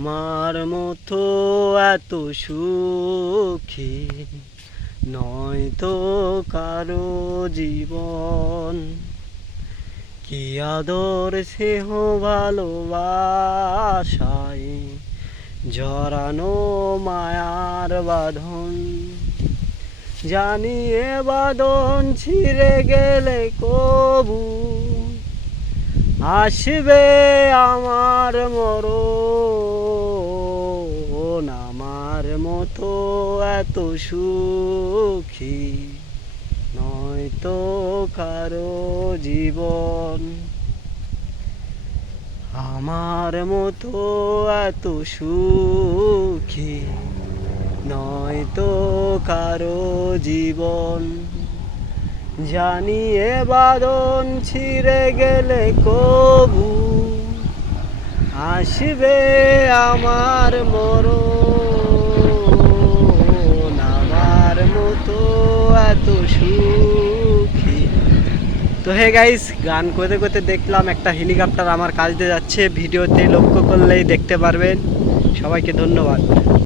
আমার মতো এত সুখী নয় তো কারো জীবন। কি আদর স্নেহ ভালোবাসায় জড়ানো মায়ার বাঁধন। জানি এ বাঁধন ছিঁড়ে গেলে কবু আসবে আমার মরণ। আমার মতো এত সুখী নয়তো কারো জীবন। আমার মতো এত সুখী নয়তো কারো জীবন। জানি এ বাঁধন ছিঁড়ে গেলে কবু আসবে আমার মরণ। আমার মতো এত সুখী। তো হে গাইস, গান করতে করতে দেখলাম একটা হেলিকপ্টার আমার কাছ দিয়ে যাচ্ছে। ভিডিওতে লক্ষ্য করলেই দেখতে পারবেন। সবাইকে ধন্যবাদ।